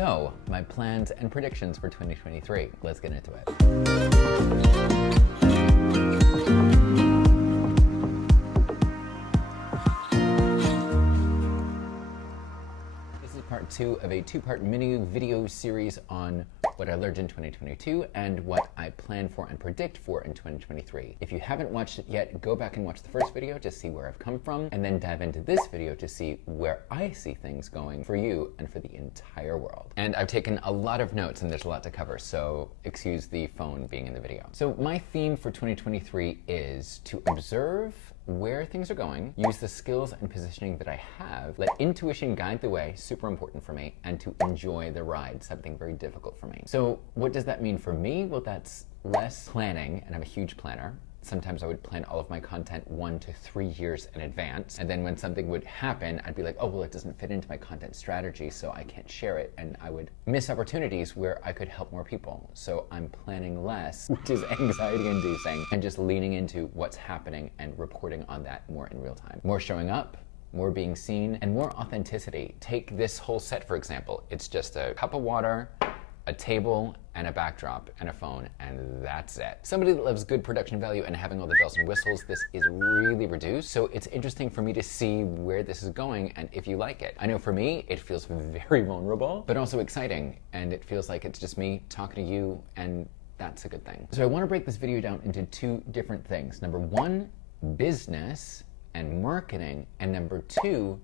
So, my plans and predictions for 2023. Let's get into it. This is part 2 of a 2-part mini video series on what I learned in 2022 and what I plan for and predict for in 2023. If you haven't watched it yet, go back and watch the first video to see where I've come from, and then dive into this video to see where I see things going for you and for the entire world. And I've taken a lot of notes and there's a lot to cover, so excuse the phone being in the video. So my theme for 2023 is to observe where things are going, use the skills and positioning that I have, let intuition guide the way, super important for me, and to enjoy the ride, something very difficult for me. So what does that mean for me? Well, that's less planning, and I'm a huge planner. Sometimes I would plan all of my content 1 to 3 years in advance, and then when something would happen, I'd be like, oh, well, it doesn't fit into my content strategy, so I can't share it, and I would miss opportunities where I could help more people. So I'm planning less, which is anxiety-inducing, and just leaning into what's happening and reporting on that more in real time. More showing up, more being seen, and more authenticity. Take this whole set, for example. It's just a cup of water, a table, and a backdrop, and a phone, and that's it. Somebody that loves good production value and having all the bells and whistles, this is really reduced, so it's interesting for me to see where this is going and if you like it. I know for me, it feels very vulnerable, but also exciting, and it feels like it's just me talking to you, and that's a good thing. So I want to break this video down into 2 different things. Number 1, business and marketing, and number 2,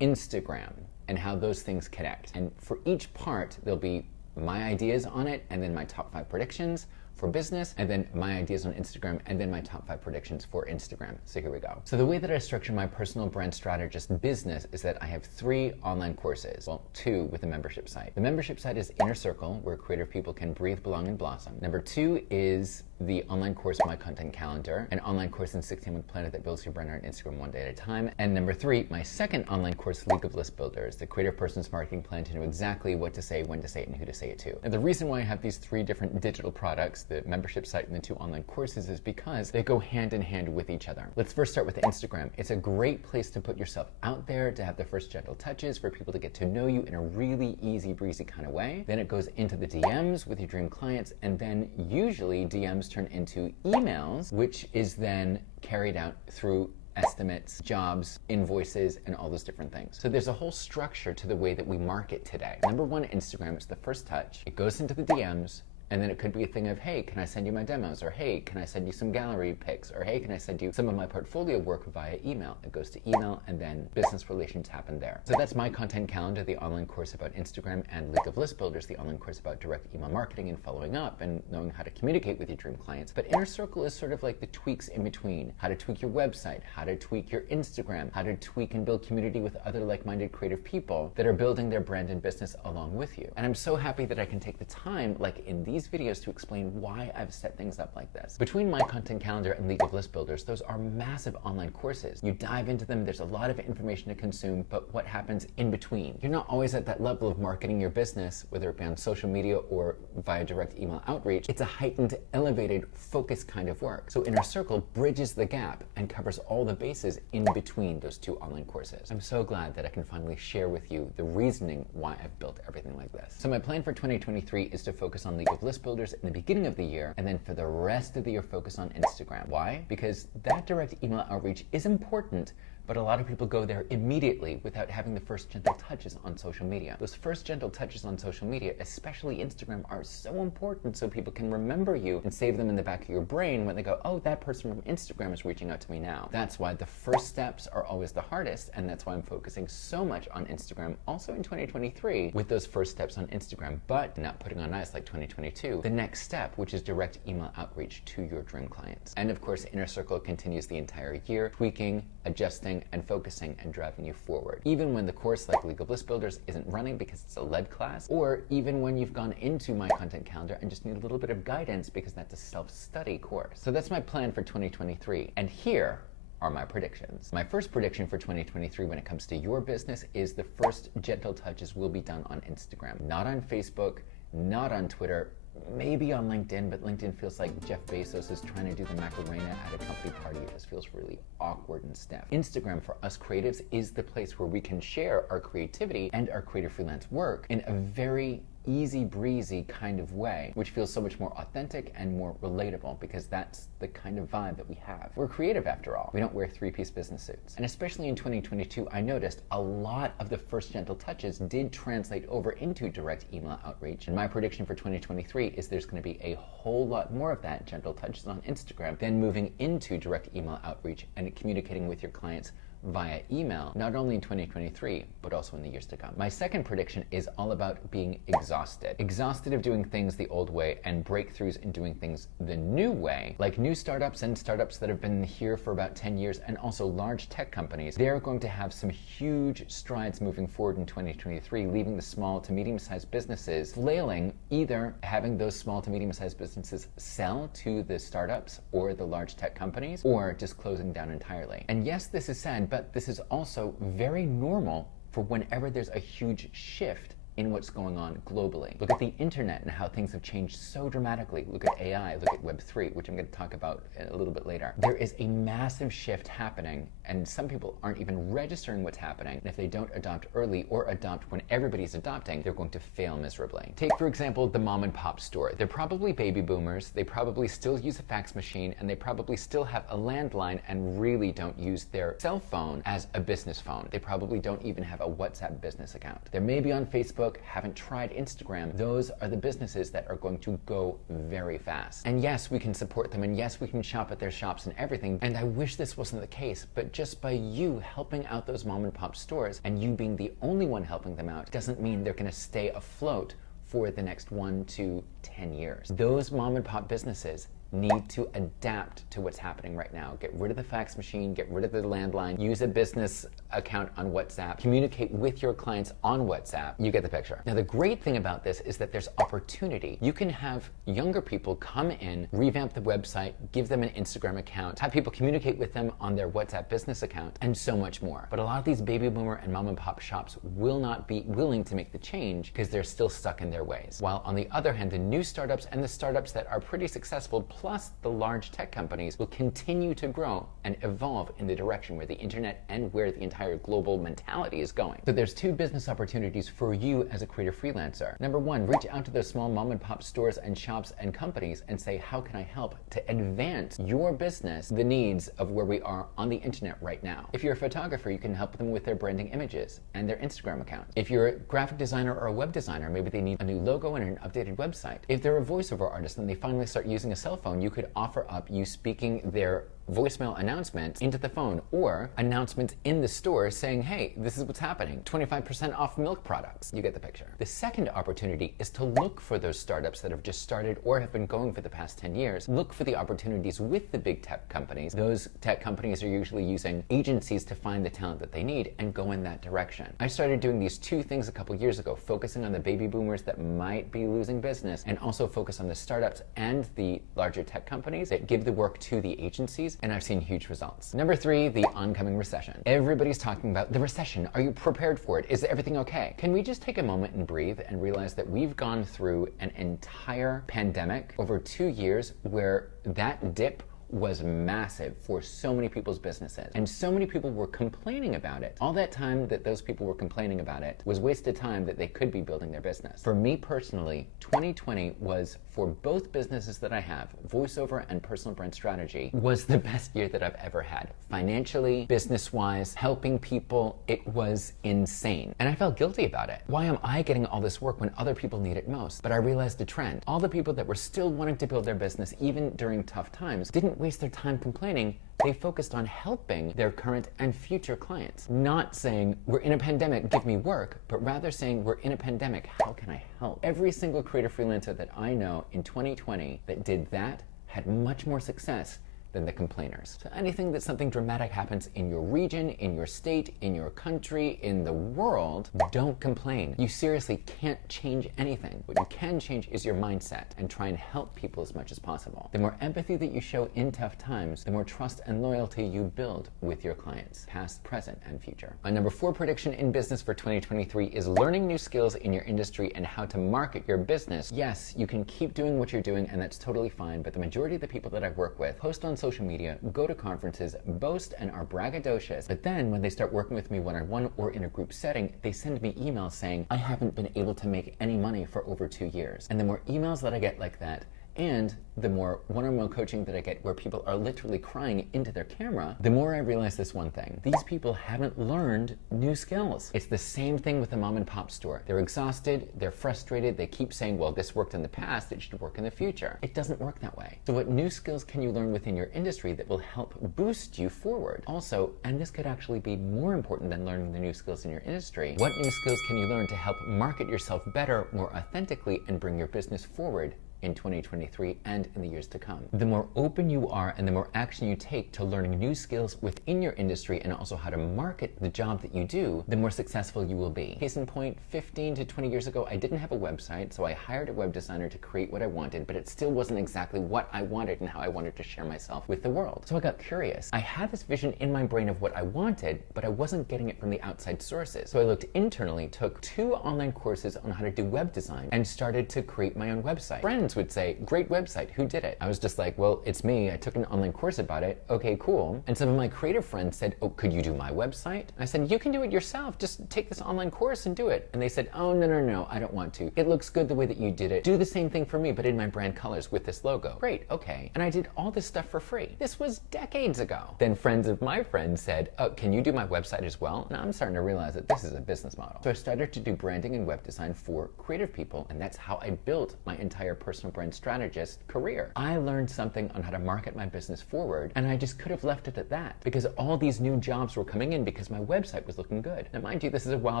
Instagram, and how those things connect. And for each part, there'll be my ideas on it, and then my top 5 predictions for business, and then my ideas on Instagram, and then my top 5 predictions for Instagram. So here we go. So the way that I structure my personal brand strategist business is that I have 3 online courses. Well, 2 with a membership site. The membership site is Inner Circle, where creative people can breathe, belong, and blossom. Number 2 is the online course, My Content Calendar, an online course in 16-month planner that builds your brand on Instagram 1 day at a time. And number 3, my second online course, League of List Builders, the creative person's marketing plan to know exactly what to say, when to say it, and who to say it to. And the reason why I have these 3 different digital products, the membership site and the 2 online courses, is because they go hand in hand with each other. Let's first start with Instagram. It's a great place to put yourself out there, to have the first gentle touches, for people to get to know you in a really easy breezy kind of way. Then it goes into the DMs with your dream clients, and then usually DMs turn into emails, which is then carried out through estimates, jobs, invoices, and all those different things. So there's a whole structure to the way that we market today. Number 1, Instagram is the first touch. It goes into the DMs, and then it could be a thing of, hey, can I send you my demos? Or hey, can I send you some gallery pics? Or hey, can I send you some of my portfolio work via email? It goes to email, and then business relations happen there. So that's My Content Calendar, the online course about Instagram, and League of List Builders, the online course about direct email marketing and following up and knowing how to communicate with your dream clients. But Inner Circle is sort of like the tweaks in between. How to tweak your website, how to tweak your Instagram, how to tweak and build community with other like-minded creative people that are building their brand and business along with you. And I'm so happy that I can take the time, like in these videos, to explain why I've set things up like this. Between My Content Calendar and League of List Builders, those are massive online courses. You dive into them, there's a lot of information to consume, but what happens in between? You're not always at that level of marketing your business, whether it be on social media or via direct email outreach. It's a heightened, elevated, focused kind of work. So Inner Circle bridges the gap and covers all the bases in between those 2 online courses. I'm so glad that I can finally share with you the reasoning why I've built everything like this. So my plan for 2023 is to focus on League of List Builders in the beginning of the year, and then for the rest of the year focus on Instagram. Why? Because that direct email outreach is important, but a lot of people go there immediately without having the first gentle touches on social media. Those first gentle touches on social media, especially Instagram, are so important so people can remember you and save them in the back of your brain when they go, oh, that person from Instagram is reaching out to me now. That's why the first steps are always the hardest, and that's why I'm focusing so much on Instagram also in 2023 with those first steps on Instagram, but not putting on ice like 2022. The next step, which is direct email outreach to your dream clients. And of course, Inner Circle continues the entire year, tweaking, adjusting, and focusing and driving you forward. Even when the course like League of List Builders isn't running because it's a lead class, or even when you've gone into My Content Calendar and just need a little bit of guidance because that's a self-study course. So that's my plan for 2023. And here are my predictions. My first prediction for 2023 when it comes to your business is the first gentle touches will be done on Instagram. Not on Facebook, not on Twitter, maybe on LinkedIn, but LinkedIn feels like Jeff Bezos is trying to do the Macarena at a company party. It just feels really awkward and stiff. Instagram for us creatives is the place where we can share our creativity and our creative freelance work in a very easy breezy kind of way, which feels so much more authentic and more relatable, because that's the kind of vibe that we have. We're creative after all. We don't wear three-piece business suits. And especially in 2022, I noticed a lot of the first gentle touches did translate over into direct email outreach. And my prediction for 2023 is there's going to be a whole lot more of that gentle touches on Instagram than moving into direct email outreach and communicating with your clients via email, not only in 2023, but also in the years to come. My second prediction is all about being exhausted. Exhausted of doing things the old way and breakthroughs in doing things the new way, like new startups and startups that have been here for about 10 years, and also large tech companies. They're going to have some huge strides moving forward in 2023, leaving the small to medium-sized businesses flailing, either having those small to medium-sized businesses sell to the startups or the large tech companies, or just closing down entirely. And yes, this is sad, but this is also very normal for whenever there's a huge shift in what's going on globally. Look at the internet and how things have changed so dramatically. Look at AI, look at Web3, which I'm going to talk about a little bit later. There is a massive shift happening, and some people aren't even registering what's happening. And if they don't adopt early or adopt when everybody's adopting, they're going to fail miserably. Take, for example, the mom and pop store. They're probably baby boomers, they probably still use a fax machine, and they probably still have a landline and really don't use their cell phone as a business phone. They probably don't even have a WhatsApp business account. They're maybe on Facebook, haven't tried Instagram. Those are the businesses that are going to go very fast. And yes, we can support them, and yes, we can shop at their shops and everything. And I wish this wasn't the case, but just by you helping out those mom and pop stores and you being the only one helping them out doesn't mean they're going to stay afloat for the next 1 to 10 years. Those mom and pop businesses need to adapt to what's happening right now. Get rid of the fax machine, get rid of the landline, use a business account on WhatsApp, communicate with your clients on WhatsApp. You get the picture. Now, the great thing about this is that there's opportunity. You can have younger people come in, revamp the website, give them an Instagram account, have people communicate with them on their WhatsApp business account, and so much more. But a lot of these baby boomer and mom and pop shops will not be willing to make the change because they're still stuck in their ways. While on the other hand, the new startups and the startups that are pretty successful, plus the large tech companies, will continue to grow and evolve in the direction where the internet and where the entire global mentality is going. So there's 2 business opportunities for you as a creative freelancer. Number 1, reach out to those small mom and pop stores and shops and companies and say, how can I help to advance your business, the needs of where we are on the internet right now? If you're a photographer, you can help them with their branding images and their Instagram account. If you're a graphic designer or a web designer, maybe they need a new logo and an updated website. If they're a voiceover artist and they finally start using a cell phone, you could offer up you speaking their voicemail announcements into the phone, or announcements in the store saying, hey, this is what's happening, 25% off milk products. You get the picture. The second opportunity is to look for those startups that have just started or have been going for the past 10 years. Look for the opportunities with the big tech companies. Those tech companies are usually using agencies to find the talent that they need and go in that direction. I started doing these 2 things a couple years ago, focusing on the baby boomers that might be losing business, and also focus on the startups and the larger tech companies that give the work to the agencies, and I've seen huge results. Number 3, the oncoming recession. Everybody's talking about the recession. Are you prepared for it? Is everything okay? Can we just take a moment and breathe and realize that we've gone through an entire pandemic over 2 years where that dip was massive for so many people's businesses, and so many people were complaining about it. All that time that those people were complaining about it was wasted time that they could be building their business. For me personally, 2020 was, for both businesses that I have, voiceover and personal brand strategy, was the best year that I've ever had. Financially, business-wise, helping people, it was insane. And I felt guilty about it. Why am I getting all this work when other people need it most? But I realized a trend. All the people that were still wanting to build their business, even during tough times, didn't waste their time complaining. They focused on helping their current and future clients. Not saying, we're in a pandemic, give me work, but rather saying, we're in a pandemic, how can I help? Every single creative freelancer that I know in 2020 that did that had much more success than the complainers. So anything that something dramatic happens in your region, in your state, in your country, in the world, don't complain. You seriously can't change anything. What you can change is your mindset and try and help people as much as possible. The more empathy that you show in tough times, the more trust and loyalty you build with your clients, past, present, and future. My number 4 prediction in business for 2023 is learning new skills in your industry and how to market your business. Yes, you can keep doing what you're doing, and that's totally fine, but the majority of the people that I work with post on social media, go to conferences, boast, and are braggadocious. But then when they start working with me one-on-one or in a group setting, they send me emails saying, I haven't been able to make any money for over 2 years. And the more emails that I get like that, and the more one-on-one coaching that I get where people are literally crying into their camera, the more I realize this one thing. These people haven't learned new skills. It's the same thing with the mom and pop store. They're exhausted, they're frustrated, they keep saying, well, this worked in the past, it should work in the future. It doesn't work that way. So what new skills can you learn within your industry that will help boost you forward? Also, and this could actually be more important than learning the new skills in your industry, what new skills can you learn to help market yourself better, more authentically, and bring your business forward in 2023 and in the years to come? The more open you are and the more action you take to learning new skills within your industry and also how to market the job that you do, the more successful you will be. Case in point, 15 to 20 years ago, I didn't have a website, so I hired a web designer to create what I wanted, but it still wasn't exactly what I wanted and how I wanted to share myself with the world. So I got curious. I had this vision in my brain of what I wanted, but I wasn't getting it from the outside sources. So I looked internally, took 2 online courses on how to do web design, and started to create my own website. Friends would say, great website, who did it? I was just like, well, it's me. I took an online course about it. Okay, cool. And some of my creative friends said, oh, could you do my website? I said, you can do it yourself. Just take this online course and do it. And they said, oh, no, I don't want to. It looks good the way that you did it. Do the same thing for me, but in my brand colors with this logo. Great, okay. And I did all this stuff for free. This was decades ago. Then friends of my friends said, oh, can you do my website as well? Now I'm starting to realize that this is a business model. So I started to do branding and web design for creative people, and that's how I built my entire personal brand strategist career. I learned something on how to market my business forward, and I just could have left it at that because all these new jobs were coming in because my website was looking good. Now mind you, this is a while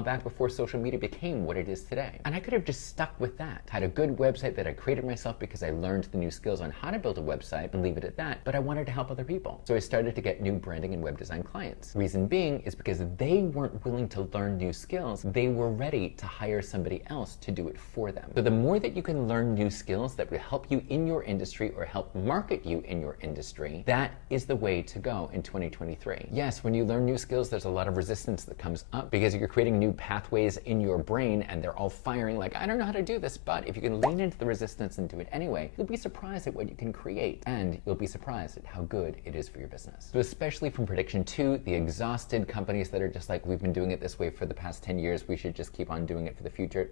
back before social media became what it is today. And I could have just stuck with that. Had a good website that I created myself because I learned the new skills on how to build a website and leave it at that, but I wanted to help other people. So I started to get new branding and web design clients. Reason being is because they weren't willing to learn new skills, they were ready to hire somebody else to do it for them. So the more that you can learn new skills that will help you in your industry or help market you in your industry, that is the way to go in 2023. Yes, when you learn new skills, there's a lot of resistance that comes up because you're creating new pathways in your brain and they're all firing like, I don't know how to do this, but if you can lean into the resistance and do it anyway, you'll be surprised at what you can create, and you'll be surprised at how good it is for your business. So especially from prediction 2, the exhausted companies that are just like, we've been doing it this way for the past 10 years, we should just keep on doing it for the future.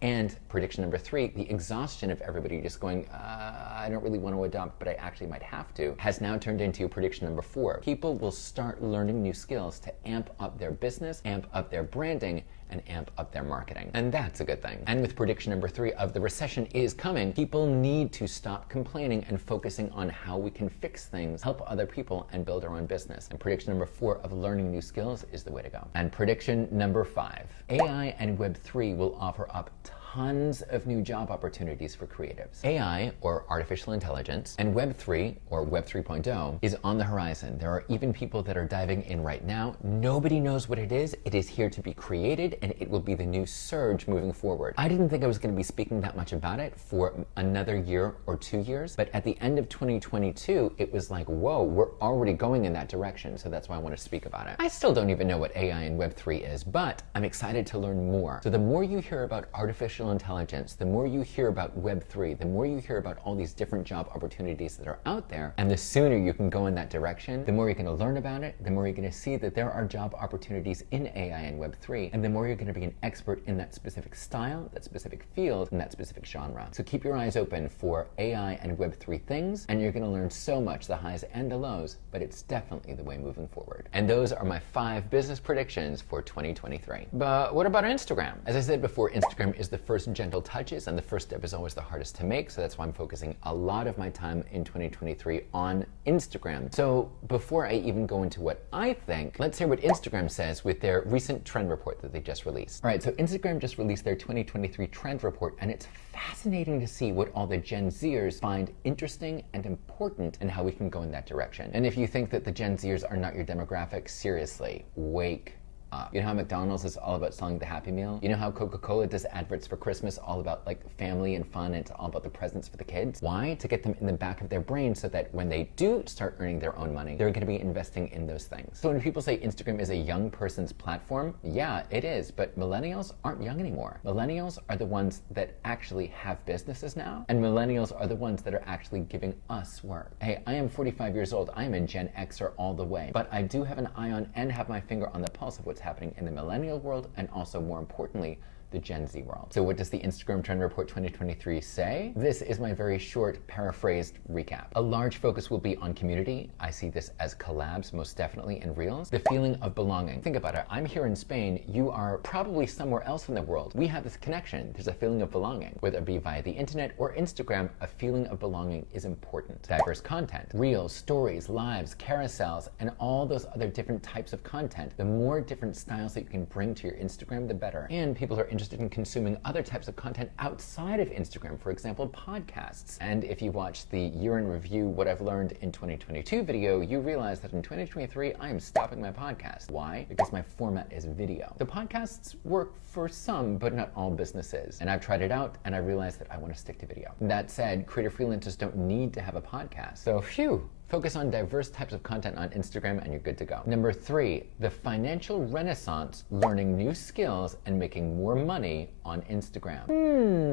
And prediction number 3, the exhaustion of everybody just going, I don't really want to adopt, but I actually might have to, has now turned into prediction number 4. People will start learning new skills to amp up their business, amp up their branding, and amp up their marketing. And that's a good thing. And with prediction number 3 of the recession is coming, people need to stop complaining and focusing on how we can fix things, help other people, and build our own business. And prediction number 4 of learning new skills is the way to go. And prediction number 5, AI and Web3 will offer up tons of new job opportunities for creatives. AI, or artificial intelligence, and Web3, or Web 3.0, is on the horizon. There are even people that are diving in right now. Nobody knows what it is. It is here to be created, and it will be the new surge moving forward. I didn't think I was going to be speaking that much about it for another year or 2 years, but at the end of 2022, it was like, whoa, we're already going in that direction, so that's why I want to speak about it. I still don't even know what AI and Web3 is, but I'm excited to learn more. So the more you hear about artificial intelligence, the more you hear about Web3, the more you hear about all these different job opportunities that are out there, and the sooner you can go in that direction, the more you're going to learn about it, the more you're going to see that there are job opportunities in AI and Web3, and the more you're going to be an expert in that specific style, that specific field, and that specific genre. So keep your eyes open for AI and Web3 things, and you're going to learn so much, the highs and the lows, but it's definitely the way moving forward. And those are my 5 business predictions for 2023. But what about Instagram? As I said before, Instagram is the first first gentle touches, and the first step is always the hardest to make, so that's why I'm focusing a lot of my time in 2023 on Instagram. So before I even go into what I think, let's hear what Instagram says with their recent trend report that they just released. All right, so Instagram just released their 2023 trend report, and it's fascinating to see what all the Gen Zers find interesting and important and how we can go in that direction. And if you think that the Gen Zers are not your demographic, seriously, wake up. You know how McDonald's is all about selling the Happy Meal? You know how Coca-Cola does adverts for Christmas all about like family and fun, and it's all about the presents for the kids? Why? To get them in the back of their brain so that when they do start earning their own money, they're gonna be investing in those things. So when people say Instagram is a young person's platform, yeah, it is, but millennials aren't young anymore. Millennials are the ones that actually have businesses now, and millennials are the ones that are actually giving us work. Hey, I am 45 years old. I am a Gen Xer all the way, but I do have an eye on and have my finger on the pulse of what's happening in the millennial world, and also more importantly, the Gen Z world. So what does the Instagram Trend Report 2023 say? This is my very short, paraphrased recap. A large focus will be on community. I see this as collabs, most definitely, and reels. The feeling of belonging. Think about it. I'm here in Spain. You are probably somewhere else in the world. We have this connection. There's a feeling of belonging. Whether it be via the internet or Instagram, a feeling of belonging is important. Diverse content. Reels, stories, lives, carousels, and all those other different types of content. The more different styles that you can bring to your Instagram, the better. And people are interested in consuming other types of content outside of Instagram, for example, podcasts. And if you watch the year in review, what I've learned in 2022 video, you realize that in 2023, I am stopping my podcast. Why? Because my format is video. The podcasts work for some, but not all businesses. And I've tried it out, and I realized that I want to stick to video. That said, creator freelancers don't need to have a podcast. So phew. Focus on diverse types of content on Instagram and you're good to go. Number 3, the financial renaissance, learning new skills and making more money on Instagram.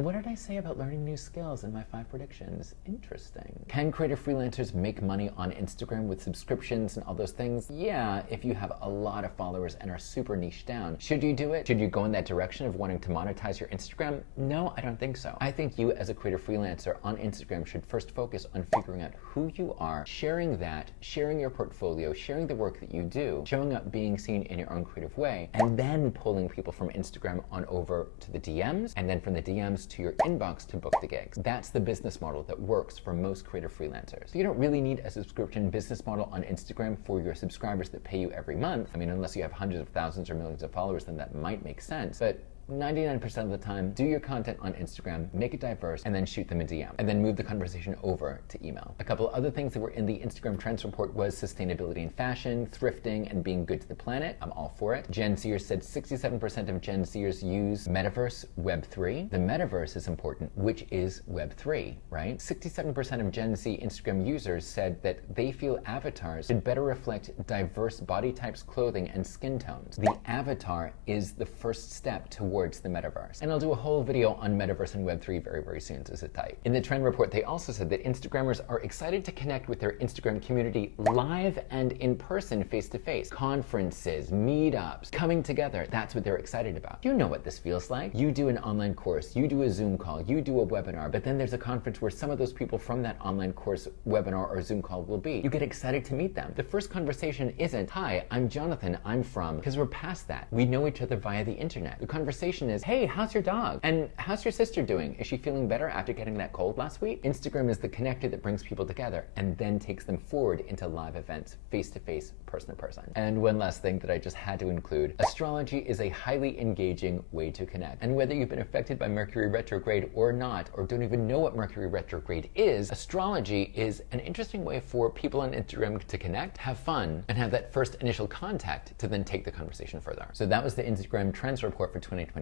What did I say about learning new skills in my 5 predictions? Interesting. Can creator freelancers make money on Instagram with subscriptions and all those things? Yeah, if you have a lot of followers and are super niche down. Should you do it? Should you go in that direction of wanting to monetize your Instagram? No, I don't think so. I think you as a creator freelancer on Instagram should first focus on figuring out who you are, sharing that, sharing your portfolio, sharing the work that you do, showing up, being seen in your own creative way, and then pulling people from Instagram on over to the DMs, and then from the DMs to your inbox to book the gigs. That's the business model that works for most creative freelancers. So you don't really need a subscription business model on Instagram for your subscribers that pay you every month. I mean, unless you have hundreds of thousands or millions of followers, then that might make sense. But 99% of the time, do your content on Instagram, make it diverse, and then shoot them a DM, and then move the conversation over to email. A couple other things that were in the Instagram Trends report was sustainability in fashion, thrifting, and being good to the planet. I'm all for it. Gen Zers said 67% of Gen Zers use Metaverse Web3. The Metaverse is important, which is Web3, right? 67% of Gen Z Instagram users said that they feel avatars should better reflect diverse body types, clothing, and skin tones. The avatar is the first step towards the metaverse. And I'll do a whole video on metaverse and Web3 very, very soon, so sit tight. In the trend report, they also said that Instagrammers are excited to connect with their Instagram community live and in person, face-to-face. Conferences, meetups, coming together. That's what they're excited about. You know what this feels like. You do an online course, you do a Zoom call, you do a webinar, but then there's a conference where some of those people from that online course, webinar, or Zoom call will be. You get excited to meet them. The first conversation isn't, hi, I'm Jonathan, I'm from, because we're past that. We know each other via the internet. The conversation is, hey, how's your dog? And how's your sister doing? Is she feeling better after getting that cold last week? Instagram is the connector that brings people together and then takes them forward into live events, face-to-face, person-to-person. And one last thing that I just had to include, astrology is a highly engaging way to connect. And whether you've been affected by Mercury retrograde or not, or don't even know what Mercury retrograde is, astrology is an interesting way for people on Instagram to connect, have fun, and have that first initial contact to then take the conversation further. So that was the Instagram Trends Report for 2023.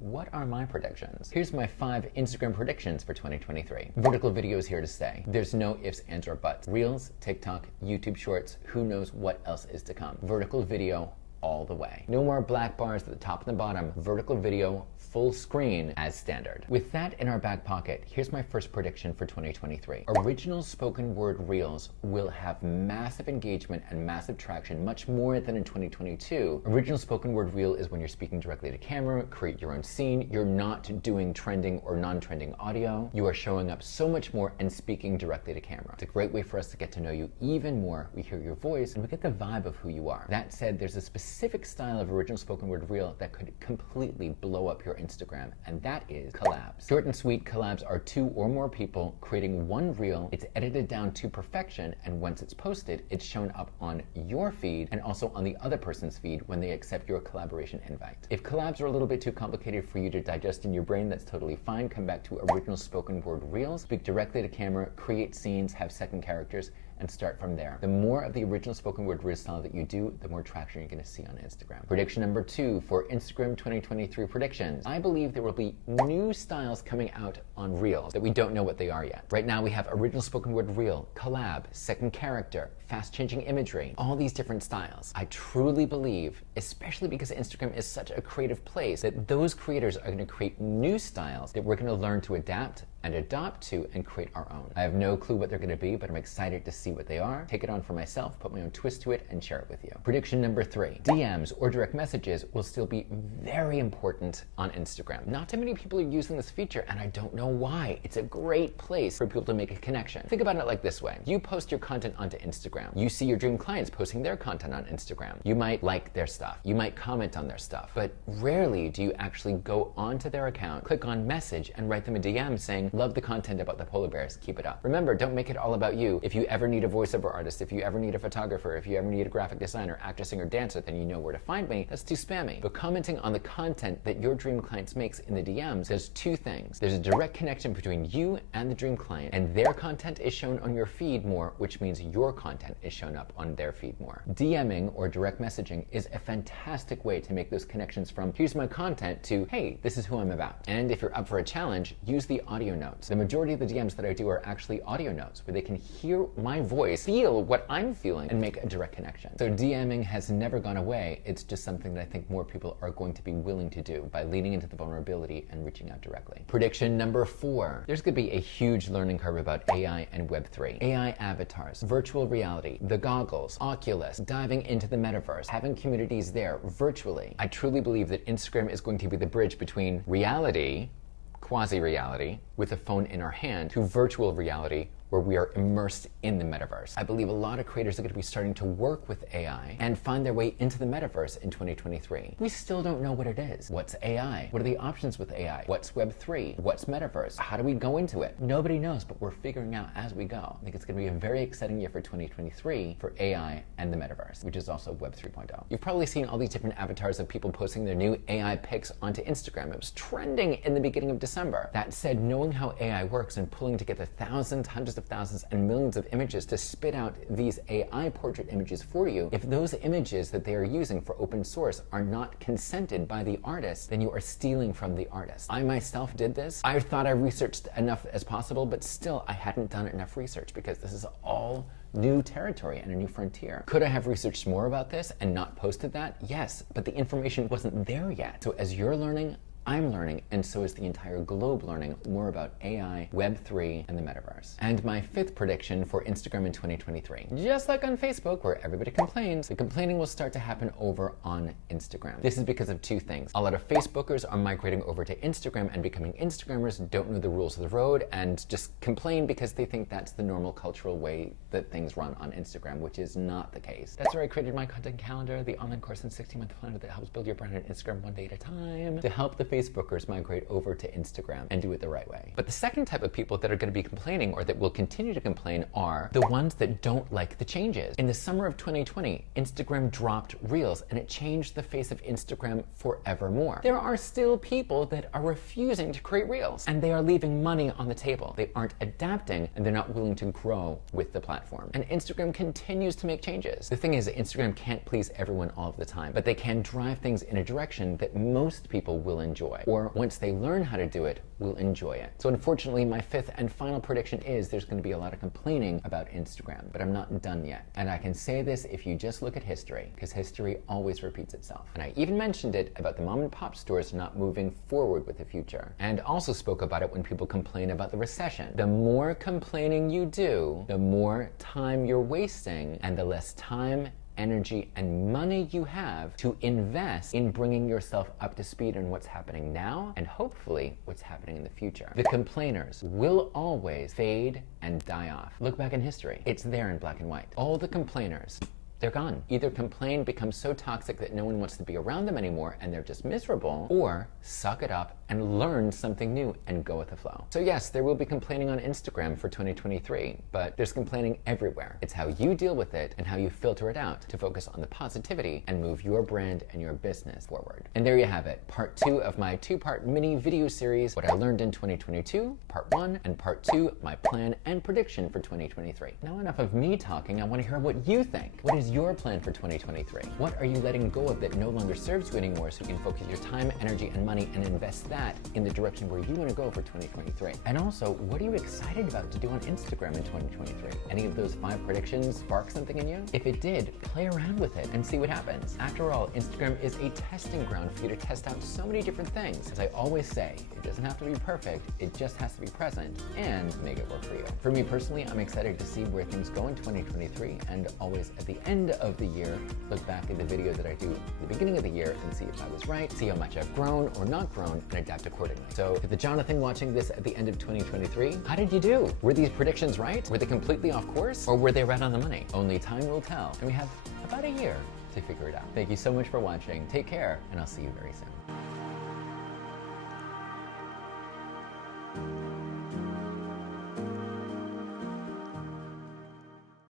What are my predictions? Here's my 5 Instagram predictions for 2023. Vertical video is here to stay. There's no ifs, ands, or buts. Reels, TikTok, YouTube Shorts, who knows what else is to come. Vertical video all the way. No more black bars at the top and the bottom. Vertical video, full screen as standard. With that in our back pocket, here's my first prediction for 2023. Original spoken word reels will have massive engagement and massive traction, much more than in 2022. Original spoken word reel is when you're speaking directly to camera, create your own scene. You're not doing trending or non-trending audio. You are showing up so much more and speaking directly to camera. It's a great way for us to get to know you even more. We hear your voice and we get the vibe of who you are. That said, there's a specific style of original spoken word reel that could completely blow up your Instagram, and that is collabs. Short and sweet, collabs are 2 or more people creating one reel. It's edited down to perfection, and once it's posted, it's shown up on your feed and also on the other person's feed when they accept your collaboration invite. If collabs are a little bit too complicated for you to digest in your brain, that's totally fine. Come back to original spoken word reels, speak directly to camera, create scenes, have second characters, and start from there. The more of the original spoken word reel style that you do, the more traction you're going to see on Instagram. Prediction number 2 for Instagram 2023 predictions. I believe there will be new styles coming out on Reels that we don't know what they are yet. Right now we have original spoken word reel, collab, second character, fast changing imagery, all these different styles. I truly believe, especially because Instagram is such a creative place, that those creators are going to create new styles that we're going to learn to adapt and adopt to and create our own. I have no clue what they're going to be, but I'm excited to see what they are, take it on for myself, put my own twist to it, and share it with you. Prediction number 3, DMs or direct messages will still be very important on Instagram. Not too many people are using this feature, and I don't know why. It's a great place for people to make a connection. Think about it like this way. You post your content onto Instagram. You see your dream clients posting their content on Instagram. You might like their stuff. You might comment on their stuff, but rarely do you actually go onto their account, click on message, and write them a DM saying, love the content about the polar bears, keep it up. Remember, don't make it all about you. If you ever need a voiceover artist, if you ever need a photographer, if you ever need a graphic designer, actor, singer, dancer, then you know where to find me. That's too spammy. But commenting on the content that your dream clients makes in the DMs, there's 2 things. There's a direct connection between you and the dream client, and their content is shown on your feed more, which means your content is shown up on their feed more. DMing or direct messaging is a fantastic way to make those connections from here's my content to hey, this is who I'm about. And if you're up for a challenge, use the audio notes. The majority of the DMs that I do are actually audio notes where they can hear my voice, feel what I'm feeling, and make a direct connection. So DMing has never gone away. It's just something that I think more people are going to be willing to do by leaning into the vulnerability and reaching out directly. Prediction number 4. There's going to be a huge learning curve about AI and Web3. AI avatars, virtual reality, the goggles, Oculus, diving into the metaverse, having communities there virtually. I truly believe that Instagram is going to be the bridge between reality, quasi-reality, with a phone in our hand, to virtual reality, where we are immersed in the metaverse. I believe a lot of creators are going to be starting to work with AI and find their way into the metaverse in 2023. We still don't know what it is. What's AI? What are the options with AI? What's Web3? What's metaverse? How do we go into it? Nobody knows, but we're figuring out as we go. I think it's going to be a very exciting year for 2023 for AI and the metaverse, which is also Web 3.0. You've probably seen all these different avatars of people posting their new AI pics onto Instagram. It was trending in the beginning of December. That said, knowing how AI works and pulling together thousands, hundreds of thousands, and millions of images to spit out these AI portrait images for you, if those images that they are using for open source are not consented by the artist, then you are stealing from the artist. I myself did this. I thought I researched enough as possible, but still I hadn't done enough research because this is all new territory and a new frontier. Could I have researched more about this and not posted that? Yes, but the information wasn't there yet. So as you're learning, I'm learning, and so is the entire globe learning more about AI, Web3, and the metaverse. And my 5th prediction for Instagram in 2023. Just like on Facebook, where everybody complains, the complaining will start to happen over on Instagram. This is because of 2 things. A lot of Facebookers are migrating over to Instagram and becoming Instagrammers, don't know the rules of the road, and just complain because they think that's the normal cultural way that things run on Instagram, which is not the case. That's where I created my content calendar, the online course and 16-month plan that helps build your brand on Instagram one day at a time, to help the Facebookers migrate over to Instagram and do it the right way. But the second type of people that are going to be complaining, or that will continue to complain, are the ones that don't like the changes. In the summer of 2020, Instagram dropped Reels, and it changed the face of Instagram forevermore. There are still people that are refusing to create Reels, and they are leaving money on the table. They aren't adapting, and they're not willing to grow with the platform. And Instagram continues to make changes. The thing is that Instagram can't please everyone all of the time, but they can drive things in a direction that most people will enjoy, or once they learn how to do it, will enjoy it. So unfortunately, my 5th and final prediction is there's going to be a lot of complaining about Instagram, but I'm not done yet. And I can say this if you just look at history, because history always repeats itself. And I even mentioned it about the mom and pop stores not moving forward with the future, and also spoke about it when people complain about the recession. The more complaining you do, the more time you're wasting, and the less time, energy, and money you have to invest in bringing yourself up to speed on what's happening now and hopefully what's happening in the future. The complainers will always fade and die off. Look back in history. It's there in black and white. All the complainers they're gone. Either complain becomes so toxic that no one wants to be around them anymore and they're just miserable, or suck it up and learn something new and go with the flow. So yes, there will be complaining on Instagram for 2023, but there's complaining everywhere. It's how you deal with it and how you filter it out to focus on the positivity and move your brand and your business forward. And there you have it, part 2 of my 2-part mini video series, What I Learned in 2022, part 1, and part 2, my plan and prediction for 2023. Now enough of me talking, I want to hear what you think. What is your plan for 2023? What are you letting go of that no longer serves you anymore so you can focus your time, energy, and money and invest that in the direction where you want to go for 2023? And also, what are you excited about to do on Instagram in 2023? Any of those 5 predictions spark something in you? If it did, play around with it and see what happens. After all, Instagram is a testing ground for you to test out so many different things. As I always say, it doesn't have to be perfect, it just has to be present and make it work for you. For me personally, I'm excited to see where things go in 2023, and always at the end of the year, look back at the video that I do at the beginning of the year and see if I was right, see how much I've grown or not grown, and adapt accordingly. So to the Jonathan watching this at the end of 2023, how did you do? Were these predictions right? Were they completely off course? Or were they right on the money? Only time will tell. And we have about a year to figure it out. Thank you so much for watching. Take care, and I'll see you very soon.